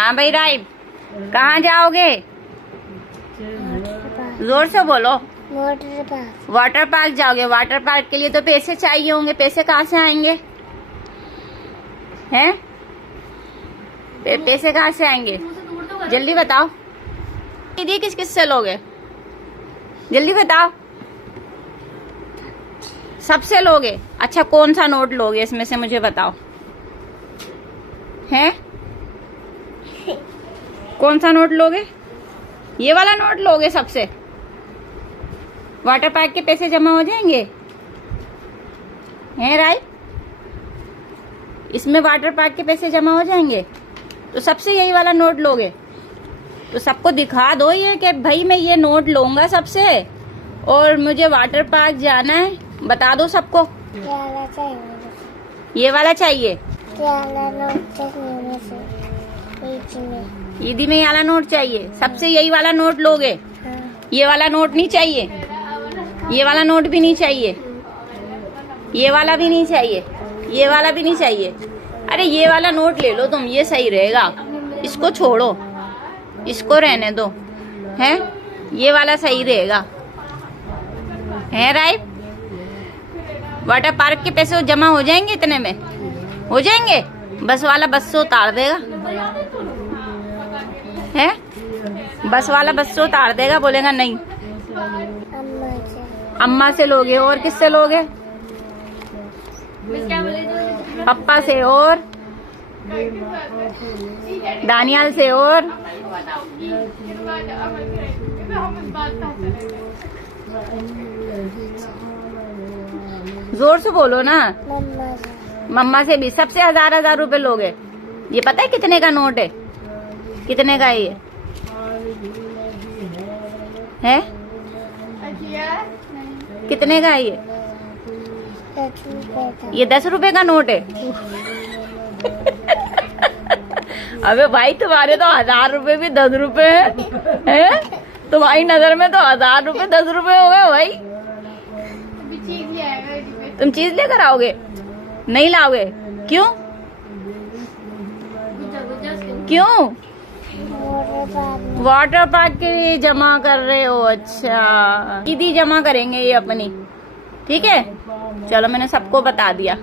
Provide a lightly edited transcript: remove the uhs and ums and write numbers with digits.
हाँ भाई राइब, कहाँ जाओगे? जोर से बोलो। वाटर पार्क जाओगे। वाटर पार्क के लिए तो पैसे चाहिए होंगे, पैसे कहाँ से आएंगे? हैं? पैसे कहाँ से आएंगे? जल्दी बताओ दीदी, किस किस से लोगे? जल्दी बताओ। सबसे लोगे? अच्छा, कौन सा नोट लोगे इसमें से मुझे बताओ। हैं? कौन सा नोट लोगे? ये वाला नोट लोगे सबसे? वाटर पार्क के पैसे जमा हो जाएंगे हैं राइट? इसमें वाटर पार्क के पैसे जमा हो जाएंगे तो सबसे यही वाला नोट लोगे? तो सबको दिखा दो ये कि भाई मैं ये नोट लूंगा सबसे और मुझे वाटर पार्क जाना है। बता दो सबको। ये वाला चाहिए। ईदी में ये वाला नोट चाहिए। सबसे यही वाला नोट लोगे? ये वाला नोट नहीं चाहिए? ये वाला नोट भी नहीं चाहिए? ये वाला भी नहीं चाहिए? ये वाला भी नहीं चाहिए? अरे ये वाला नोट ले लो तुम, ये सही रहेगा। इसको छोड़ो, इसको रहने दो। हैं? ये वाला सही रहेगा है राइट? वाटर पार्क के पैसे जमा हो जाएंगे इतने में? हो जाएंगे? बस वाला बस से उतार देगा है? बस वाला बस से उतार देगा, बोलेगा नहीं। अम्मा से लोगे और किससे लोगे? पापा से और दानियाल से और जोर से बोलो ना। मम्मा से भी। सबसे 1000 रुपए लोगे। ये पता है कितने का नोट है? कितने का है ये? है? कितने का है ये? 10 रुपए का नोट है। अबे भाई, तुम्हारे तो 1000 रुपए भी 10 रुपए है? तुम्हारी नजर में तो 1000 रुपए 10 रुपए हो गए भाई। तुम चीज लेकर आओगे? नहीं लाओगे? क्यों? क्यों? वाटर पार्क के लिए जमा कर रहे हो? अच्छा, ईदी जमा करेंगे ये अपनी। ठीक है, चलो मैंने सबको बता दिया।